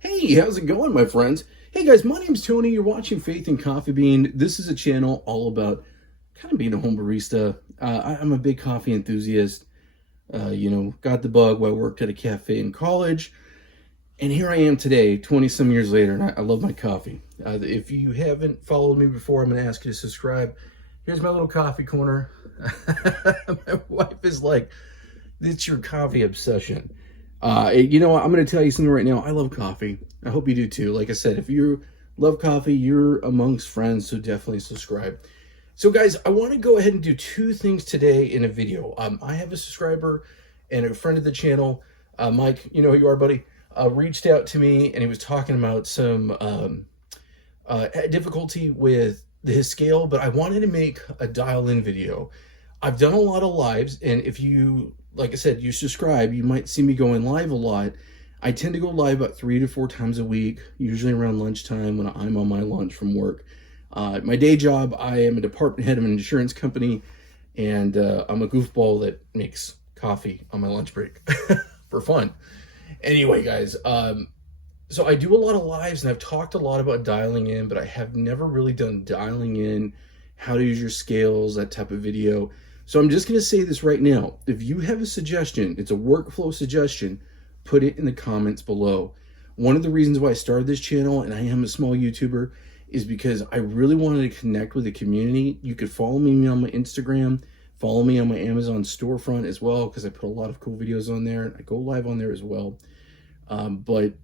Hey, how's it going, my friends? Hey guys, my name's Tony. You're watching Faith and Coffee Bean. This is a channel all about kind of being a home barista. I'm a big coffee enthusiast. Got the bug while I worked at a cafe in college. And here I am today, 20 some years later, and I love my coffee. If you haven't followed me before, I'm going to ask you to subscribe. Here's my little coffee corner. My wife is like, it's your coffee obsession. You know what? I'm going to tell you something right now. I love coffee. I hope you do too. Like I said, if you love coffee, you're amongst friends, so definitely subscribe. So guys, I want to go ahead and do two things today in a video. I have a subscriber and a friend of the channel, Mike, you know who you are, buddy, reached out to me and he was talking about some difficulty with his scale, but I wanted to make a dial-in video. I've done a lot of lives, and if you, like I said, you subscribe, you might see me going live a lot. I tend to go live about 3 to 4 times a week, usually around lunchtime when I'm on my lunch from work. My day job, I am a department head of an insurance company, and I'm a goofball that makes coffee on my lunch break for fun. Anyway, guys, so I do a lot of lives, and I've talked a lot about dialing in, but I have never really done dialing in, how to use your scales, that type of video. So I'm just going to say this right now. If you have a suggestion, it's a workflow suggestion, put it in the comments below. One of the reasons why I started this channel, and I am a small YouTuber, is because I really wanted to connect with the community. You could follow me on my Instagram, follow me on my Amazon storefront as well, because I put a lot of cool videos on there. I go live on there as well. But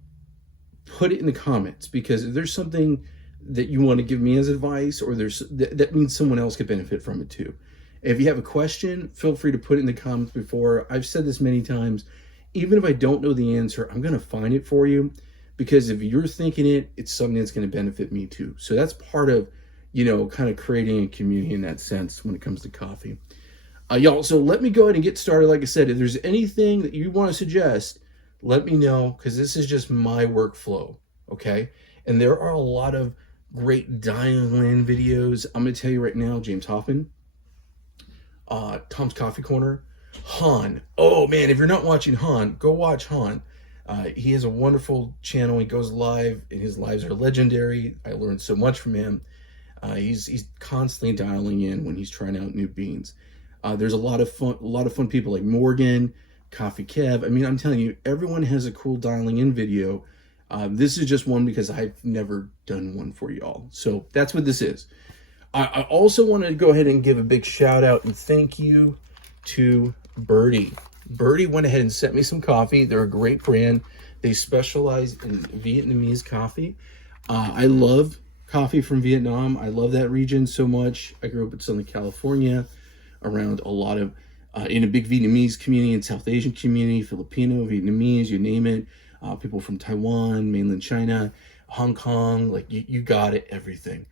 put it in the comments, because if there's something that you want to give me as advice, or that means someone else could benefit from it too. If you have a question, feel free to put it in the comments before. I've said this many times, even if I don't know the answer, I'm going to find it for you, because if you're thinking it, it's something that's going to benefit me too. So that's part of, kind of creating a community in that sense when it comes to coffee. Y'all, so let me go ahead and get started. Like I said, if there's anything that you want to suggest, let me know, because this is just my workflow, okay? And there are a lot of great dial-in videos. I'm going to tell you right now, James Hoffman, Tom's Coffee Corner, Han. Oh man, if you're not watching Han, go watch Han. He has a wonderful channel. He goes live, and his lives are legendary. I learned so much from him. He's constantly dialing in when he's trying out new beans. There's a lot of fun people like Morgan, Coffee Kev. I mean, I'm telling you, everyone has a cool dialing in video. This is just one because I've never done one for y'all. So that's what this is. I also wanted to go ahead and give a big shout out and thank you to Birdee. Birdee went ahead and sent me some coffee. They're a great brand. They specialize in Vietnamese coffee. I love coffee from Vietnam. I love that region so much. I grew up in Southern California, around a lot of, in a big Vietnamese community and South Asian community, Filipino, Vietnamese, you name it. People from Taiwan, mainland China, Hong Kong, like you got it, everything.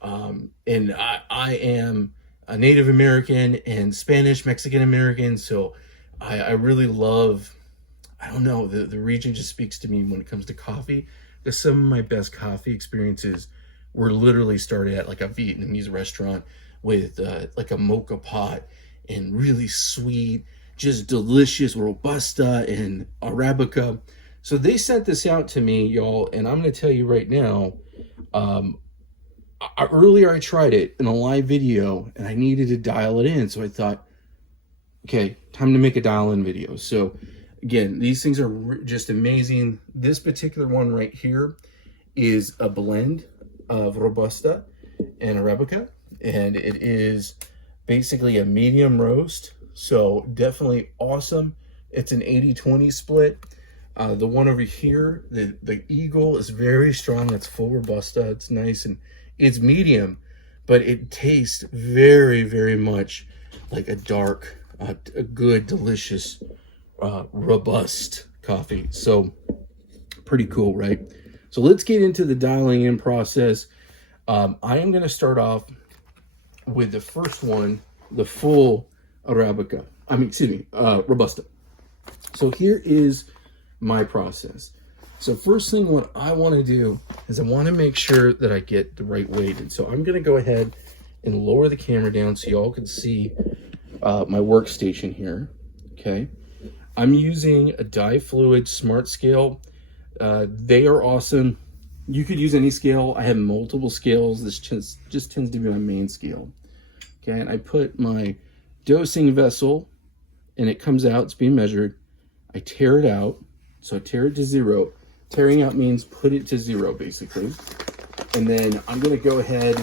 And I am a Native American and Spanish, Mexican American. So I really love, I don't know, the region just speaks to me when it comes to coffee. Because some of my best coffee experiences were literally started at like a Vietnamese restaurant with like a mocha pot and really sweet, just delicious Robusta and Arabica. So they sent this out to me, y'all, and I'm going to tell you right now, earlier I tried it in a live video, and I needed to dial it in. So I thought, okay, time to make a dial-in video. So again, these things are just amazing. This particular one right here is a blend of Robusta and Arabica, and it is basically a medium roast. So definitely awesome. It's an 80-20 split. The one over here, the Eagle, is very strong. It's full Robusta. It's nice, and it's medium, but it tastes very, very much like a dark, a good, delicious, robust coffee. So pretty cool, right? So let's get into the dialing in process. I am going to start off with the first one, the full Arabica. Robusta. So here is my process. So first thing, what I want to do is I want to make sure that I get the right weight. And so I'm going to go ahead and lower the camera down so y'all can see my workstation here. Okay. I'm using a dye fluid smart scale. They are awesome. You could use any scale. I have multiple scales. This just tends to be my main scale. Okay, and I put my dosing vessel, and it comes out, it's being measured. I tear it out, so I tear it to 0. Tearing out means put it to 0, basically. And then I'm gonna go ahead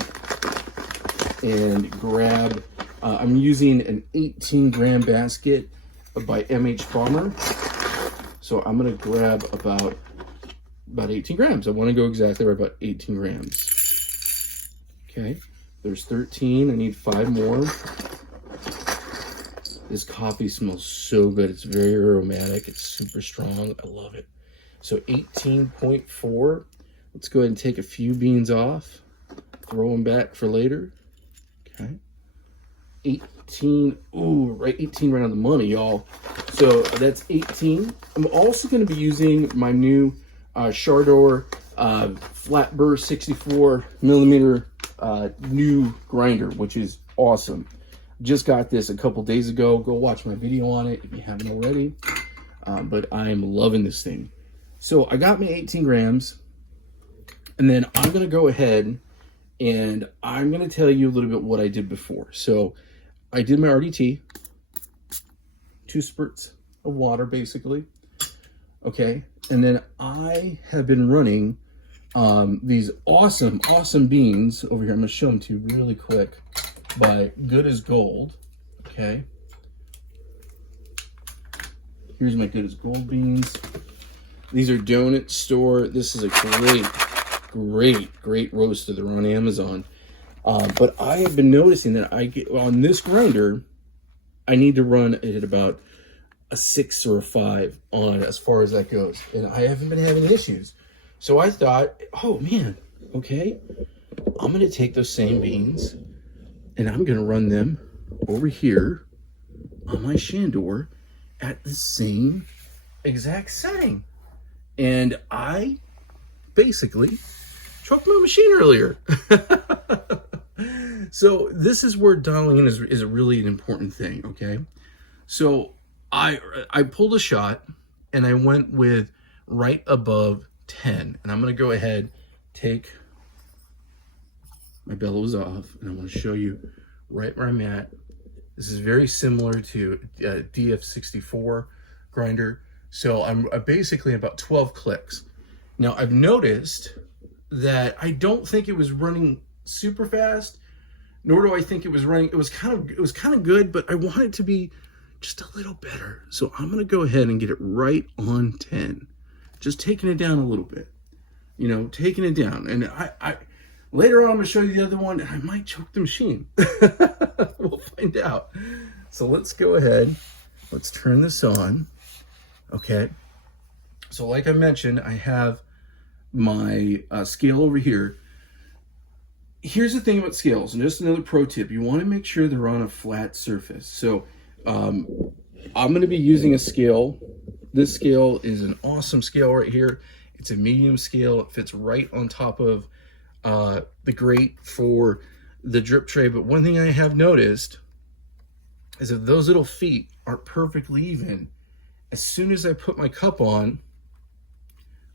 and grab, I'm using an 18-gram basket by MH Bomber. So I'm gonna grab about 18 grams. I wanna go exactly right about 18 grams. Okay, there's 13, I need 5 more. This coffee smells so good. It's very aromatic, it's super strong, I love it. So 18.4, let's go ahead and take a few beans off, throw them back for later. Okay, 18, ooh, right, 18 right on the money, y'all. So that's 18. I'm also gonna be using my new Chardor flat burst 64 millimeter new grinder, which is awesome. Just got this a couple days ago. Go watch my video on it if you haven't already. But I'm loving this thing. So I got me 18 grams, and then I'm gonna go ahead and I'm gonna tell you a little bit what I did before. So I did my RDT, 2 spurts of water basically. Okay, and then I have been running these awesome beans over here. I'm gonna show them to you really quick, by Good as Gold. Okay, here's my Good as Gold beans. These are Donut Store. This is a great roaster. They're on Amazon. But I have been noticing that I get on this grinder, I need to run it at about a 6 or a 5 on as far as that goes, and I haven't been having issues. So I thought, oh man, okay, I'm gonna take those same beans and I'm gonna run them over here on my Shandor at the same exact setting. And I basically choked my machine earlier. So this is where dialing in is really an important thing, okay? So I pulled a shot and I went with right above 10. And I'm gonna go ahead, take my bellows off, and I wanna show you right where I'm at. This is very similar to DF64 grinder. So I'm basically about 12 clicks. Now I've noticed that I don't think it was running super fast, nor do I think it was running, it was kind of good, but I want it to be just a little better. So I'm gonna go ahead and get it right on 10. Just taking it down a little bit, you know, taking it down. And I later on I'm gonna show you the other one, and I might choke the machine. We'll find out. So let's go ahead, let's turn this on. Okay, so like I mentioned, I have my scale over here. Here's the thing about scales, and just another pro tip: you want to make sure they're on a flat surface. So I'm going to be using a scale. This scale is an awesome scale right here. It's a medium scale. It fits right on top of the grate for the drip tray. But one thing I have noticed is that those little feet aren't perfectly even. As soon as I put my cup on,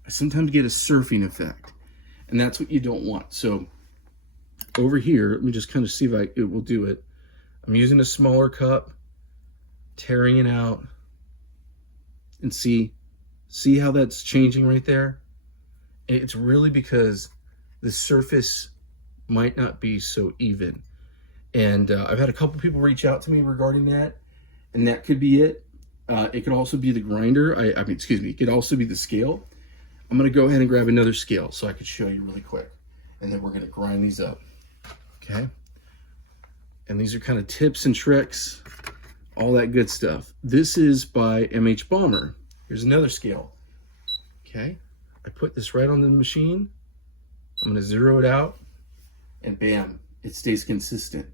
I sometimes get a surfing effect, and that's what you don't want. So over here, let me just kind of see if it will do it. I'm using a smaller cup, tearing it out, and see how that's changing right there? It's really because the surface might not be so even. And I've had a couple people reach out to me regarding that, and that could be it. It could also be the grinder. I mean, excuse me, it could also be the scale. I'm gonna go ahead and grab another scale so I could show you really quick. And then we're gonna grind these up, okay? And these are kind of tips and tricks, all that good stuff. This is by MH Bomber. Here's another scale, okay? I put this right on the machine. I'm gonna zero it out, and bam, it stays consistent.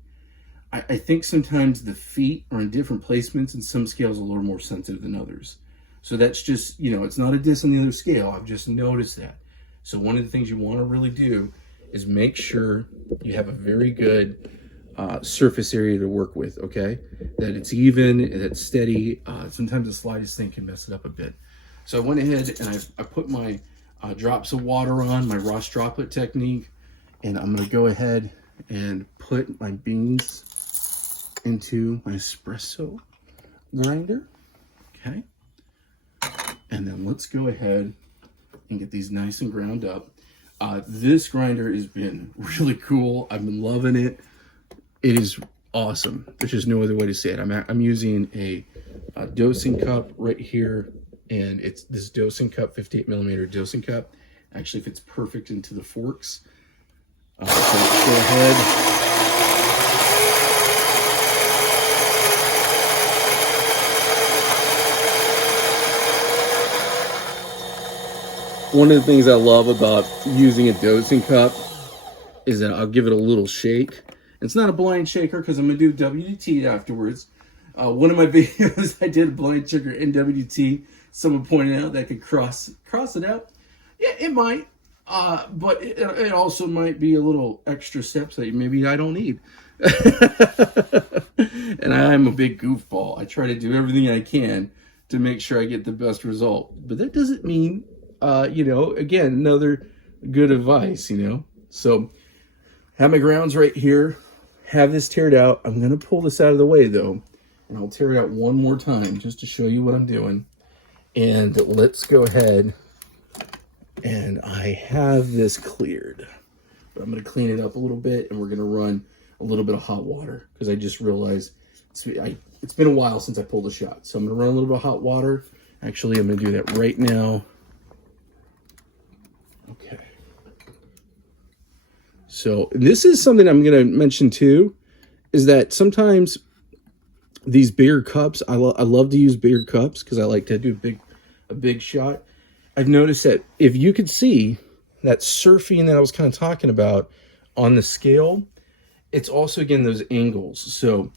I think sometimes the feet are in different placements, and some scales are a little more sensitive than others. So that's just, you know, it's not a diss on the other scale. I've just noticed that. So one of the things you want to really do is make sure you have a very good surface area to work with, okay? That it's even, that it's steady. Sometimes the slightest thing can mess it up a bit. So I went ahead and I put my drops of water on, my Ross droplet technique, and I'm gonna go ahead and put my beans into my espresso grinder, okay? And then let's go ahead and get these nice and ground up. This grinder has been really cool. I've been loving it. It is awesome. There's just no other way to say it. I'm using a dosing cup right here, and it's this dosing cup, 58 millimeter dosing cup. Actually fits perfect into the forks. So let's go ahead. One of the things I love about using a dosing cup is that I'll give it a little shake. It's not a blind shaker because I'm going to do WDT afterwards. One of my videos, I did a blind shaker in WDT. Someone pointed out that I could cross it out. Yeah, it might. But it also might be a little extra steps that maybe I don't need. And I'm a big goofball. I try to do everything I can to make sure I get the best result. But that doesn't mean, you know, again, another good advice, you know. So have my grounds right here. Have this teared out. I'm going to pull this out of the way, though. And I'll tear it out one more time just to show you what I'm doing. And let's go ahead. And I have this cleared. But I'm going to clean it up a little bit. And we're going to run a little bit of hot water. Because I just realized it's been a while since I pulled a shot. So I'm going to run a little bit of hot water. Actually, I'm going to do that right now. Okay. So this is something I'm going to mention too, is that sometimes these bigger cups, I love to use bigger cups because I like to do a big shot. I've noticed that if you could see that surfing that I was kind of talking about on the scale, it's also, again, those angles. So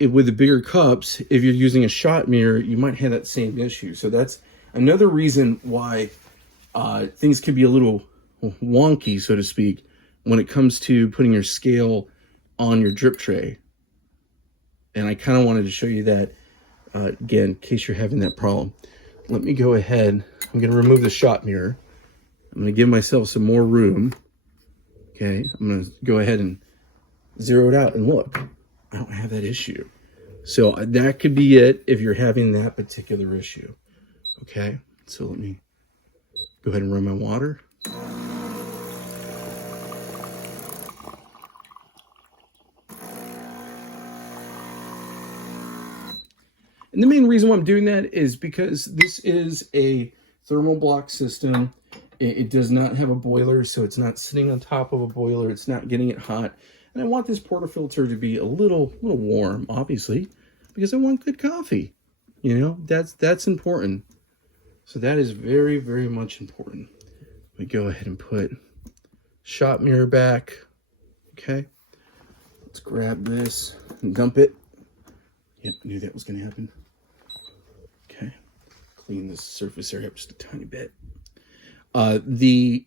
with the bigger cups, if you're using a shot mirror, you might have that same issue. So that's another reason why things can be a little wonky, so to speak, when it comes to putting your scale on your drip tray. And I kind of wanted to show you that, again, in case you're having that problem. Let me go ahead. I'm going to remove the shot mirror. I'm going to give myself some more room. Okay, I'm going to go ahead and zero it out. And look, I don't have that issue. So that could be it if you're having that particular issue. Okay, so let me go ahead and run my water. And the main reason why I'm doing that is because this is a thermal block system. It does not have a boiler, so it's not sitting on top of a boiler. It's not getting it hot. And I want this portafilter to be a little warm, obviously, because I want good coffee. You know, that's important. So that is very, very much important. Let me go ahead and put shot mirror back. Okay. Let's grab this and dump it. Yep, I knew that was going to happen. Okay. Clean this surface area up just a tiny bit. The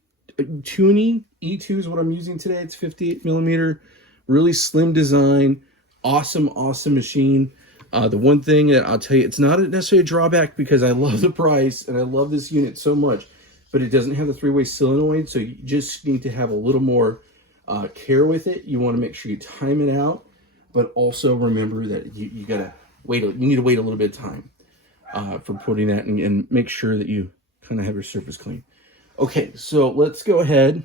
tuning E2 is what I'm using today. It's 58 millimeter, really slim design, awesome machine. The one thing that I'll tell you, it's not necessarily a drawback because I love the price and I love this unit so much, but it doesn't have the three-way solenoid, so you just need to have a little more care with it. You want to make sure you time it out, but also remember that you gotta wait. You need to wait a little bit of time for putting that, and make sure that you kind of have your surface clean. Okay, so let's go ahead.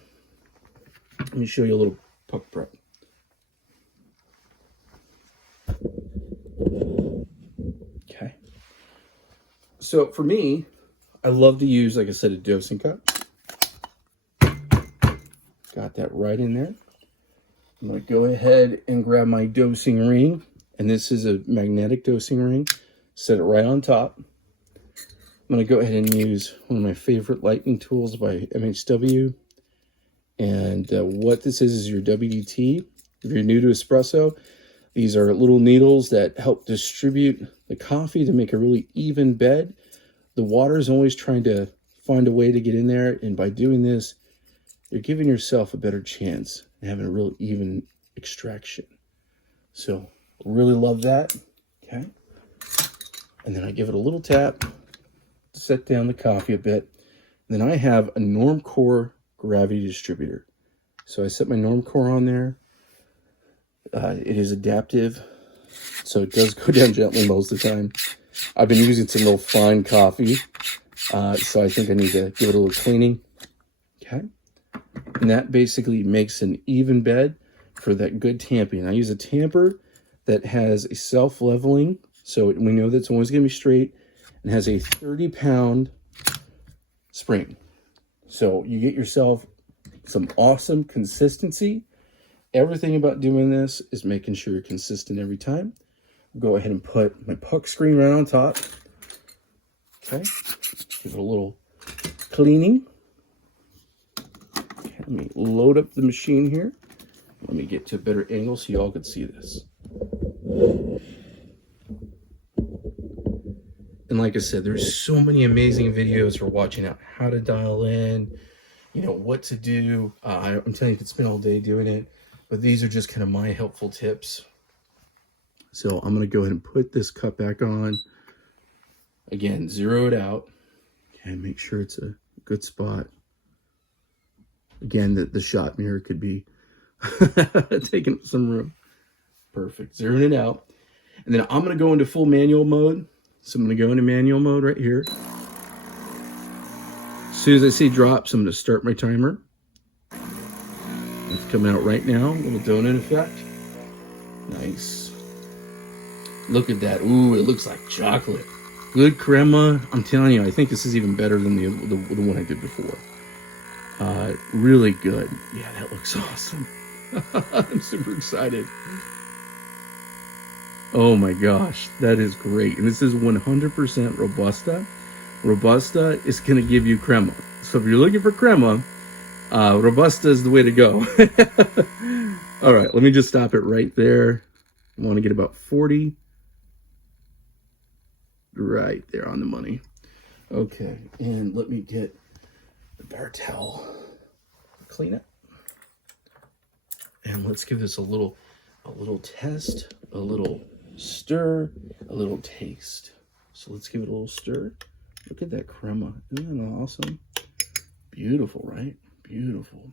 Let me show you a little puck prep. Okay. So for me, I love to use, like I said, a dosing cup. Got that right in there. I'm going to go ahead and grab my dosing ring. And this is a magnetic dosing ring. Set it right on top. I'm going to go ahead and use one of my favorite lightning tools by MHW. And what this is your WDT. If you're new to espresso, these are little needles that help distribute the coffee to make a really even bed. The water is always trying to find a way to get in there. And by doing this, you're giving yourself a better chance of having a real even extraction. So really love that. Okay. And then I give it a little tap, set down the coffee a bit. Then I have a Normcore gravity distributor. So I set my Normcore on there. It is adaptive, so it does go down gently most of the time. I've been using some real fine coffee, so I think I need to give it a little cleaning. Okay. And that basically makes an even bed for that good tamping. I use a tamper that has a self-leveling, so we know that's always going to be straight, and has a 30-pound spring. So you get yourself some awesome consistency. Everything about doing this is making sure you're consistent every time. Go ahead and put my puck screen right on top. Okay, give it a little cleaning. Okay, let me load up the machine here. Let me get to a better angle so y'all can see this. And like I said, there's so many amazing videos for watching out how to dial in, you know, what to do. I'm telling you, you could spend all day doing it, but these are just kind of my helpful tips. So I'm going to go ahead and put this cup back on. Again, zero it out. Okay, make sure it's a good spot. Again, the shot mirror could be taking up some room. Perfect. Zeroing it out. And then I'm going to go into full manual mode. So I'm going to go into manual mode right here. As soon as I see drops, I'm going to start my timer. It's coming out right now. A little donut effect. Nice. Look at that. Ooh, it looks like chocolate. Good crema. I'm telling you, I think this is even better than the one I did before. Really good. Yeah, that looks awesome. I'm super excited. Oh my gosh, that is great. And this is 100% Robusta. Robusta is going to give you crema. So if you're looking for crema, Robusta is the way to go. All right, let me just stop it right there. I want to get about 40. Right there on the money. Okay, and let me get the bar towel. Clean it. And let's give this a little test, a little stir, a little taste. So let's give it a little stir. Look at that crema. Isn't that awesome? Beautiful, right? Beautiful.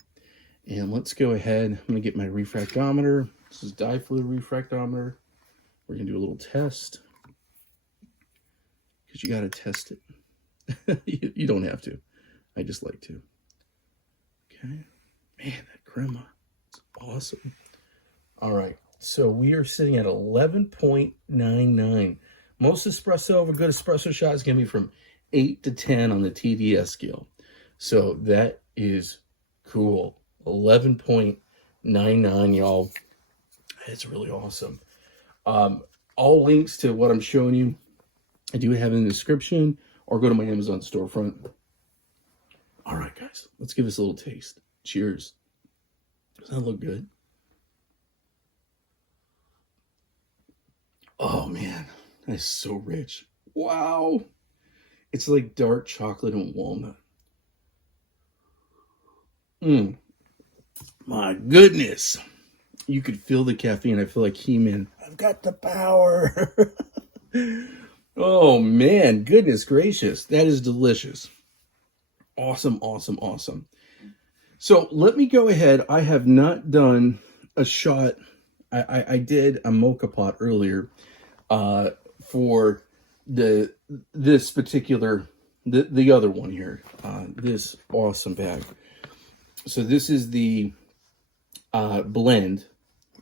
And let's go ahead. I'm going to get my refractometer. This is dye fluid refractometer. We're going to do a little test. Because you got to test it. You don't have to. I just like to. Okay. Man, that crema. It's awesome. All right. So we are sitting at 11.99. Most espresso, a good espresso shot is going to be from 8 to 10 on the TDS scale. So that is cool. 11.99, y'all. It's really awesome. All links to what I'm showing you, I do have in the description, or go to my Amazon storefront. All right, guys, let's give this a little taste. Cheers. Does that look good? Oh, man, that is so rich. Wow. It's like dark chocolate and walnut. My goodness. You could feel the caffeine. I feel like He-Man. I've got the power. Oh, man. Goodness gracious. That is delicious. Awesome, awesome, awesome. So let me go ahead. I have not done a shot. I did a mocha pot earlier for this particular, the other one here. This awesome bag. So this is the blend.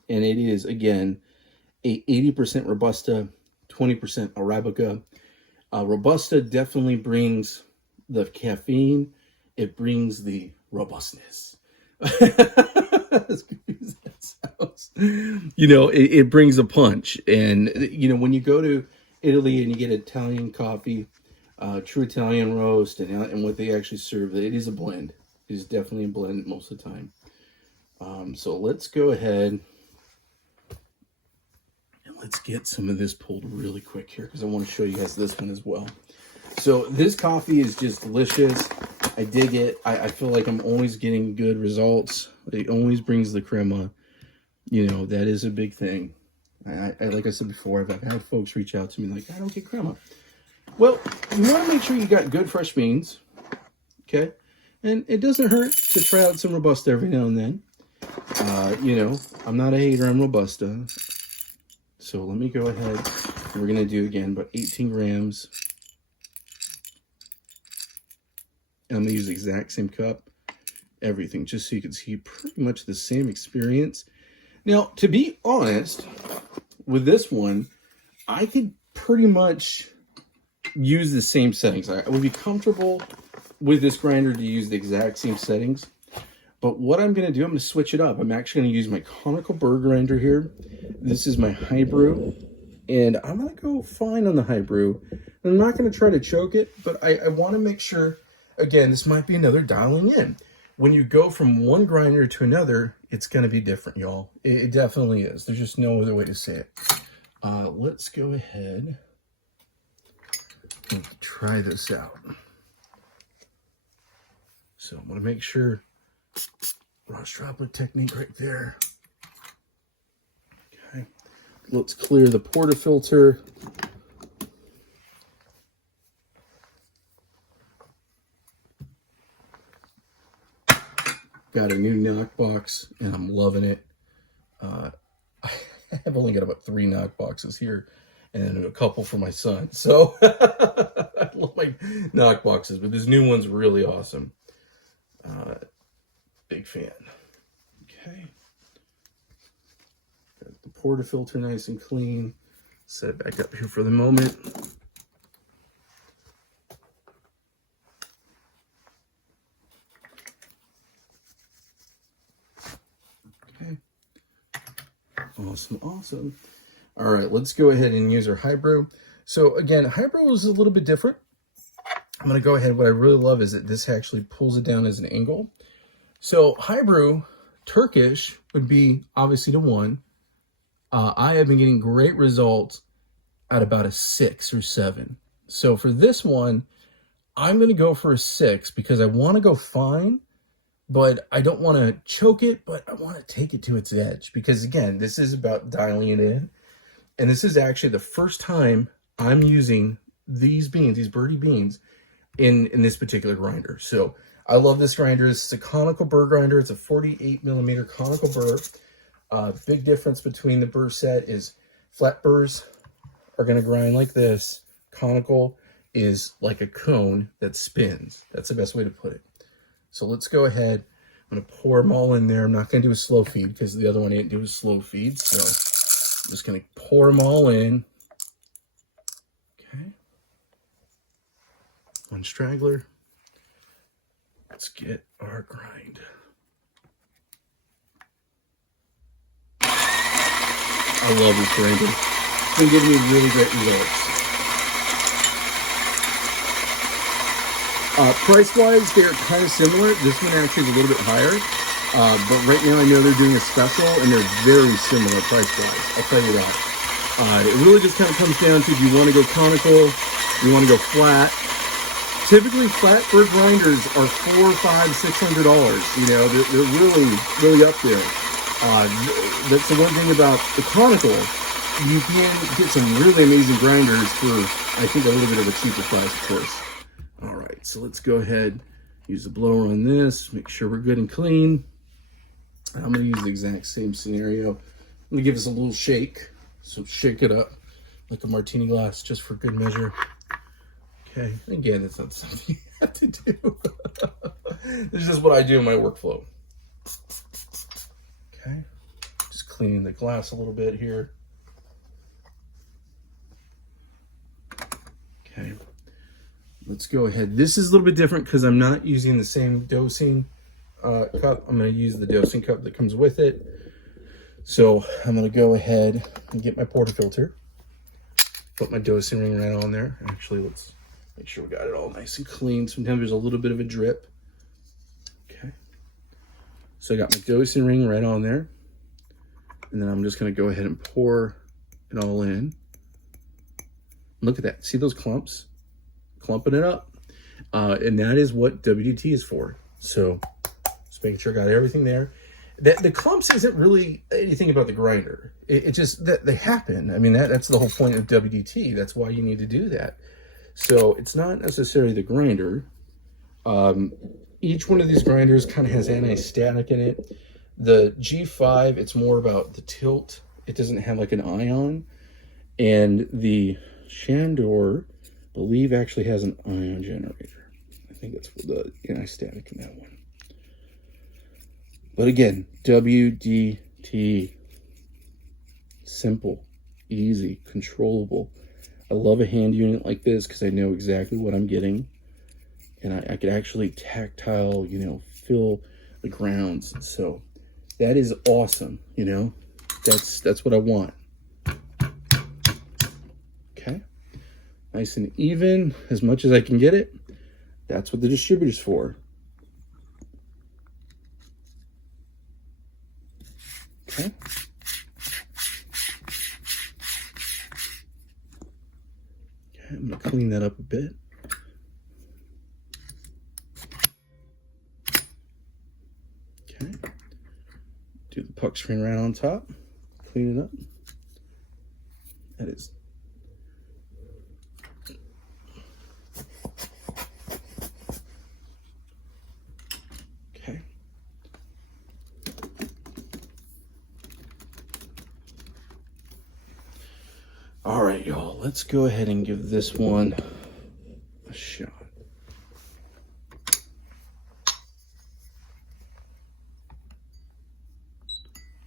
And it is, again, a 80% Robusta, 20% Arabica. Robusta definitely brings the caffeine. It brings the robustness. As confusing as that sounds. You know, it brings a punch. And, you know, when you go to Italy and you get Italian coffee, true Italian roast, and what they actually serve, it is a blend. It is definitely a blend most of the time. So let's go ahead. Let's get some of this pulled really quick here because I want to show you guys this one as well. So this coffee is just delicious. I dig it. I feel like I'm always getting good results. It always brings the crema. You know, that is a big thing. Like I said before, I've had folks reach out to me like, I don't get crema. Well, you want to make sure you got good fresh beans. okay? And it doesn't hurt to try out some Robusta every now and then. You know, I'm not a hater on Robusta. So let me go ahead. We're going to do, again, about 18 grams. And I'm going to use the exact same cup. Everything, just so you can see pretty much the same experience. Now, to be honest, with this one, I could pretty much use the same settings. I would be comfortable with this grinder to use the exact same settings. But what I'm going to do, I'm going to switch it up. I'm actually going to use my conical burr grinder here. This is my high brew. And I'm going to go fine on the high brew. I'm not going to try to choke it, but I want to make sure, again, this might be another dialing in. When you go from one grinder to another, it's going to be different, y'all. It definitely is. There's just no other way to say it. Let's go ahead and try this out. So I'm going to make sure, Ross droplet technique right there. Okay. Let's clear the portafilter. Got a new knock box, and I'm loving it. I have only got about 3 knock boxes here, and a couple for my son. So I love my knock boxes, but this new one's really awesome. Big fan. Okay. Got the portafilter nice and clean. Set it back up here for the moment. Okay. Awesome, awesome. All right, let's go ahead and use our high brew. So again, high brew is a little bit different. I'm going to go ahead. What I really love is that this actually pulls it down as an angle. So high brew, Turkish would be obviously the 1. I have been getting great results at about a 6 or 7. So for this one, I'm going to go for a 6 because I want to go fine, but I don't want to choke it, but I want to take it to its edge. Because again, this is about dialing it in. And this is actually the first time I'm using these beans, these Birdee beans, in this particular grinder. So I love this grinder. It's a conical burr grinder. It's a 48 millimeter conical burr. The big difference between the burr set is flat burrs are going to grind like this. Conical is like a cone that spins. That's the best way to put it. So let's go ahead. I'm going to pour them all in there. I'm not going to do a slow feed because the other one ain't do a slow feed. So I'm just going to pour them all in. Okay. One straggler. Let's get our grind. I love this grinder. It's been giving me really great results. Price-wise, they're kind of similar. This one actually is a little bit higher. But right now I know they're doing a special, and they're very similar price-wise. I'll tell you that. It really just kind of comes down to, do you want to go conical? Do you want to go flat? Typically, flat burr grinders are $400, $500, $600. You know, they're really, really up there. That's the one thing about the conical. You can get some really amazing grinders for, I think, a little bit of a cheaper price, of course. All right, so let's go ahead, use the blower on this, make sure we're good and clean. I'm going to use the exact same scenario. I'm going to give this a little shake. So shake it up like a martini glass, just for good measure. Okay, again, it's not something you have to do. This is just what I do in my workflow. Okay, just cleaning the glass a little bit here. Okay, let's go ahead. This is a little bit different because I'm not using the same dosing cup. I'm going to use the dosing cup that comes with it. So I'm going to go ahead and get my portafilter. Put my dosing ring right on there. Actually, let's make sure we got it all nice and clean. Sometimes there's a little bit of a drip. Okay. So I got my dosing ring right on there. And then I'm just going to go ahead and pour it all in. Look at that. See those clumps? Clumping it up. And that is what WDT is for. So just making sure I got everything there. The clumps isn't really anything about the grinder. It just, they happen. I mean, that's the whole point of WDT. That's why you need to do that. So it's not necessarily the grinder. Each one of these grinders kind of has anti-static in it. The G5, it's more about the tilt. It doesn't have like an ion. And the Shandor, I believe, actually has an ion generator. I think that's the anti-static in that one. But again, WDT, simple, easy, controllable. I love a hand unit like this because I know exactly what I'm getting. And I could actually tactile, you know, feel the grounds. So that is awesome, you know. That's what I want. Okay. Nice and even, as much as I can get it. That's what the distributor's for. Okay. Okay, I'm gonna clean that up a bit. Okay. Do the puck screen right on top. Clean it up. That is. Okay. All right, y'all, let's go ahead and give this one a shot.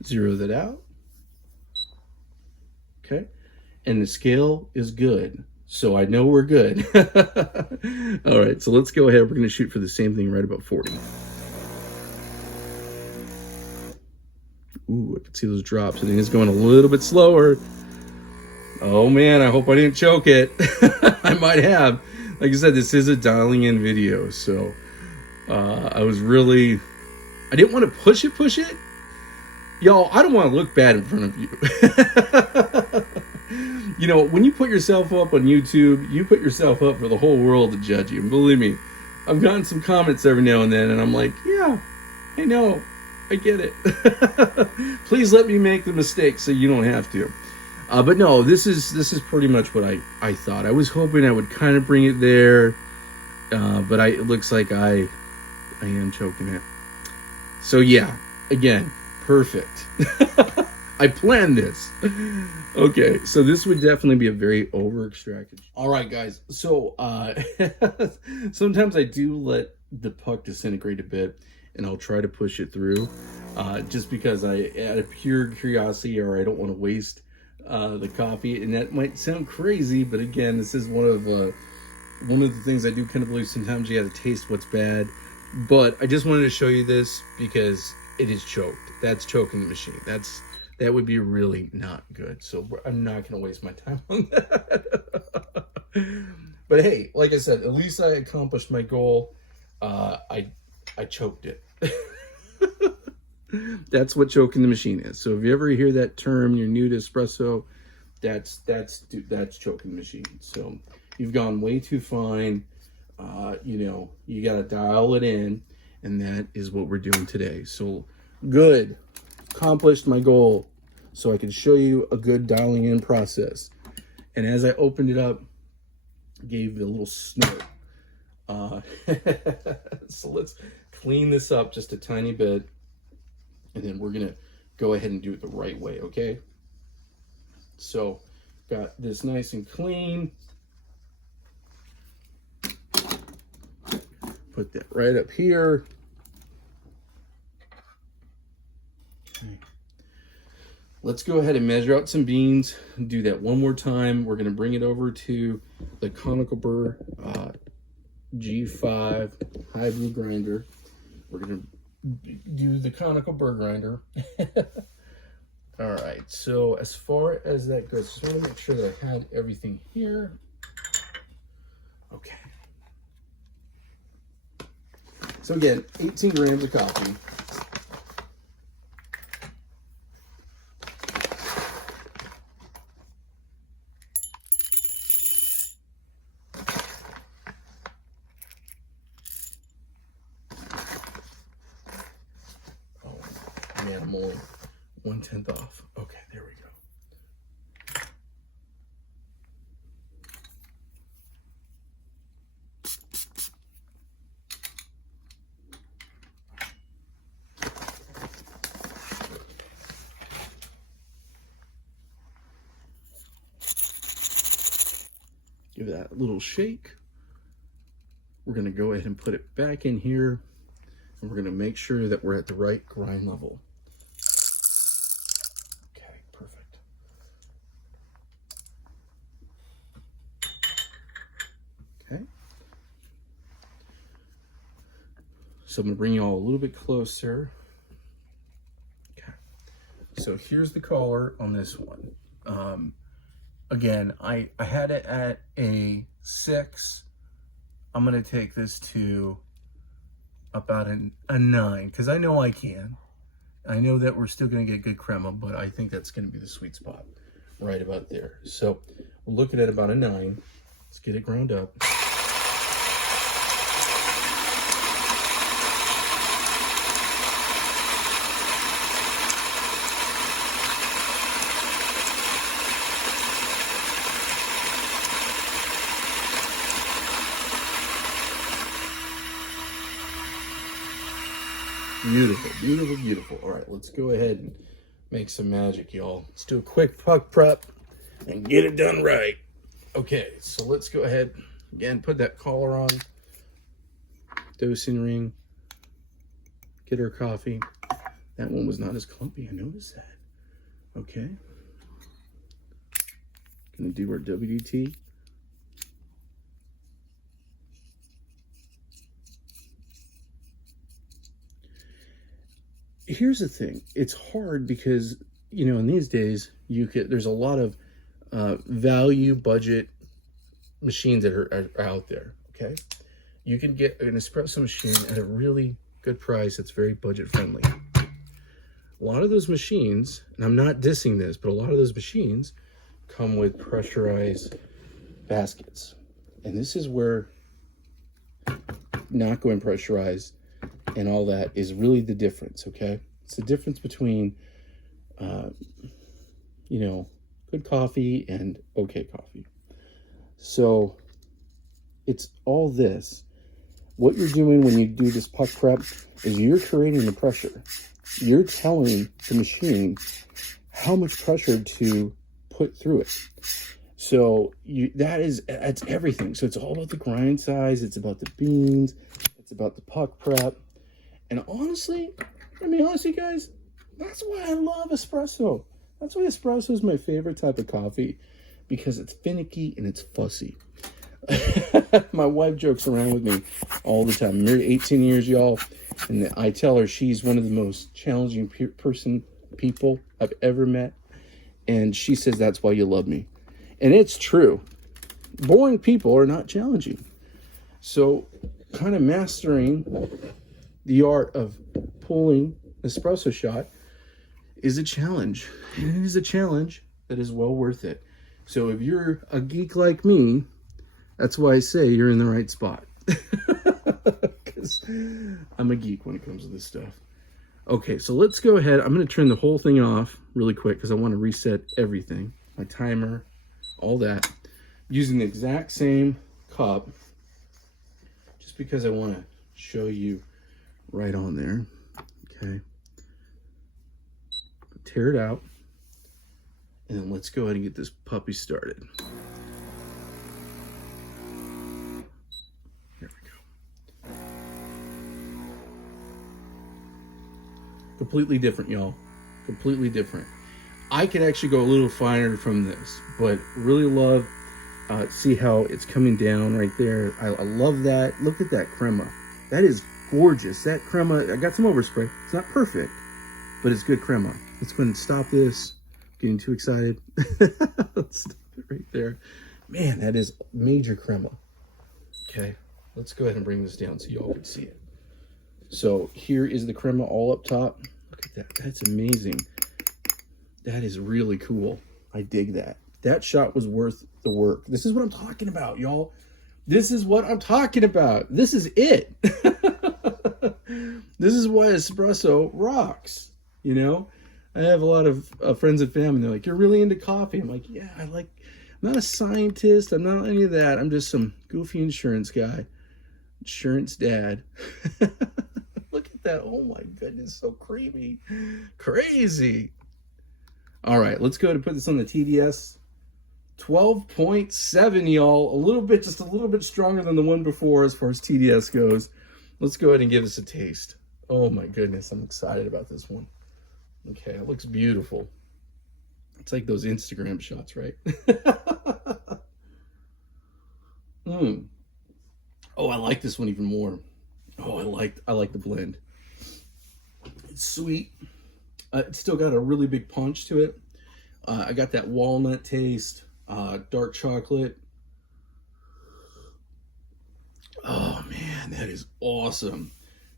Zero that out. Okay. And the scale is good. So I know we're good. All right, so let's go ahead. We're going to shoot for the same thing right about 40. Ooh, I can see those drops. I think it's going a little bit slower. Oh man, I hope I didn't choke it. I might have. Like I said, this is a dialing in video. So I didn't want to push it. Y'all, I don't want to look bad in front of you. You know, when you put yourself up on YouTube, you put yourself up for the whole world to judge you. And believe me, I've gotten some comments every now and then, and I'm like, yeah, I know, I get it. Please let me make the mistake so you don't have to. But no, this is pretty much what I thought. I was hoping I would kind of bring it there, but it looks like I am choking it. So yeah, again, perfect. I planned this. Okay, so this would definitely be a very over-extracted. All right, guys. So sometimes I do let the puck disintegrate a bit, and I'll try to push it through, just because out of pure curiosity, or I don't want to waste the coffee. And that might sound crazy, but again, this is one of the things I do kind of believe. Sometimes you got to taste what's bad. But I just wanted to show you this because it is choked. That's choking the machine. That would be really not good. So I'm not going to waste my time on that. But hey, like I said, at least I accomplished my goal. I choked it. That's what choking the machine is. So if you ever hear that term, you're new to espresso, that's choking the machine. So you've gone way too fine. You know, you got to dial it in, and that is what we're doing today. So good. Accomplished my goal, so I can show you a good dialing in process. And as I opened it up, gave it a little snort. So let's clean this up just a tiny bit, and then we're gonna go ahead and do it the right way. Okay, so got this nice and clean. Put that right up here. Okay. Let's go ahead and measure out some beans. Do that one more time. We're going to bring it over to the conical burr G5 high brew grinder. We're going to do the conical burr grinder. All right, so as far as that goes, just want to make sure that I have everything here. Okay. So again, 18 grams of coffee. Oh man, I'm only 1/10 off. Okay, there we go. Give that a little shake. We're going to go ahead and put it back in here, and we're going to make sure that we're at the right grind level. Okay, perfect. Okay. So I'm going to bring you all a little bit closer. Okay. So here's the collar on this one. Again, I had it at a 6. I'm going to take this to about a 9, because I know I can. I know that we're still going to get good crema, but I think that's going to be the sweet spot right about there. So we're looking at about a 9. Let's get it ground up. Beautiful, beautiful, beautiful. All right, let's go ahead and make some magic, y'all. Let's do a quick puck prep and get it done right. Okay, so let's go ahead, again, put that collar on, dosing ring, get our coffee. That one was not as clumpy, I noticed that. Okay. Gonna do our WDT. Here's the thing, it's hard because, you know, in these days, there's a lot of value budget machines that are out there, okay? You can get an espresso machine at a really good price that's very budget friendly. A lot of those machines, and I'm not dissing this, but a lot of those machines come with pressurized baskets. And this is where not going pressurized and all that is really the difference, okay? It's the difference between, you know, good coffee and okay coffee. So it's all this. What you're doing when you do this puck prep is you're creating the pressure. You're telling the machine how much pressure to put through it. So that's everything. So it's all about the grind size. It's about the beans. It's about the puck prep. And honestly, guys, that's why I love espresso. That's why espresso is my favorite type of coffee, because it's finicky and it's fussy. My wife jokes around with me all the time. I'm married 18 years, y'all, and I tell her she's one of the most challenging people I've ever met, and she says that's why you love me. And it's true. Boring people are not challenging. So kind of mastering the art of pulling espresso shot is a challenge. And it is a challenge that is well worth it. So if you're a geek like me, that's why I say you're in the right spot. Because I'm a geek when it comes to this stuff. Okay, so let's go ahead. I'm going to turn the whole thing off really quick because I want to reset everything. My timer, all that. Using the exact same cup, just because I want to show you right on there. Okay. Tear it out. And then let's go ahead and get this puppy started. There we go. Completely different, y'all. Completely different. I could actually go a little finer from this, but really love, see how it's coming down right there. I love that. Look at that crema. That is gorgeous. That crema, I got some overspray. It's not perfect, but it's good crema. Let's go ahead and stop this. Getting too excited. Let's stop it right there. Man, that is major crema. Okay, let's go ahead and bring this down so y'all can see it. So here is the crema all up top. Look at that. That's amazing. That is really cool. I dig that. That shot was worth the work. This is what I'm talking about, y'all. This is what I'm talking about. This is it. This is why espresso rocks, you know? I have a lot of friends and family. They're like, you're really into coffee. I'm like, yeah, I'm not a scientist. I'm not any of that. I'm just some goofy insurance guy. Insurance dad. Look at that. Oh my goodness. So creamy. Crazy. All right. Let's go ahead and put this on the TDS. 12.7, y'all. Just a little bit stronger than the one before as far as TDS goes. Let's go ahead and give this a taste. Oh my goodness, I'm excited about this one. Okay, it looks beautiful. It's like those Instagram shots, right? Oh, I like this one even more. Oh, I like the blend. It's sweet. It's still got a really big punch to it. I got that walnut taste, dark chocolate. Oh man, that is awesome.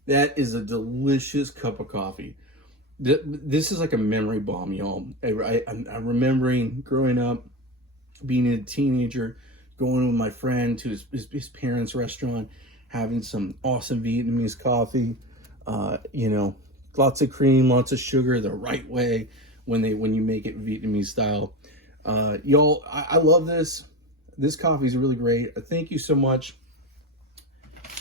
That is a delicious cup of coffee. This is like a memory bomb, y'all. I'm remembering growing up, being a teenager, going with my friend to his parents' restaurant, having some awesome Vietnamese coffee. You know, lots of cream, lots of sugar, the right way when you make it Vietnamese style. Y'all, I love this. This coffee is really great. Thank you so much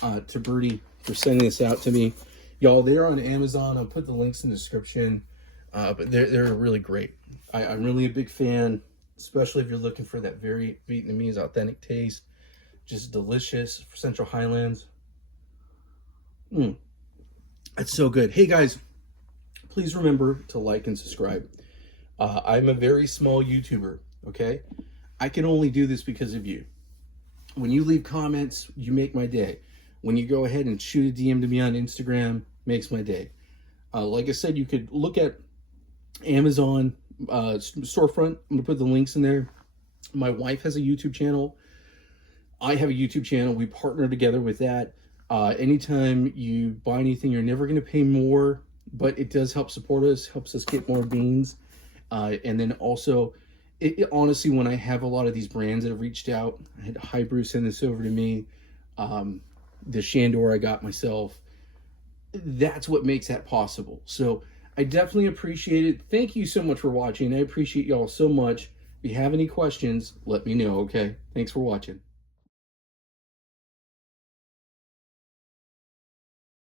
to Birdee for sending this out to me. Y'all, they're on Amazon. I'll put the links in the description. But they're really great. I'm really a big fan, especially if you're looking for that very Vietnamese authentic taste. Just delicious for Central Highlands. It's so good. Hey guys, please remember to like and subscribe. I'm a very small YouTuber, okay? I can only do this because of you. When you leave comments, you make my day. When you go ahead and shoot a DM to me on Instagram, makes my day. Like I said, you could look at Amazon storefront. I'm gonna put the links in there. My wife has a YouTube channel. I have a YouTube channel. We partner together with that. Anytime you buy anything, you're never gonna pay more, but it does help support us, helps us get more beans. And then also, honestly, when I have a lot of these brands that have reached out, I had High Brew send this over to me. The Shandor I got myself. That's what makes that possible. So I definitely appreciate it. Thank you so much for watching. I appreciate y'all so much. If you have any questions, let me know, okay? Thanks for watching.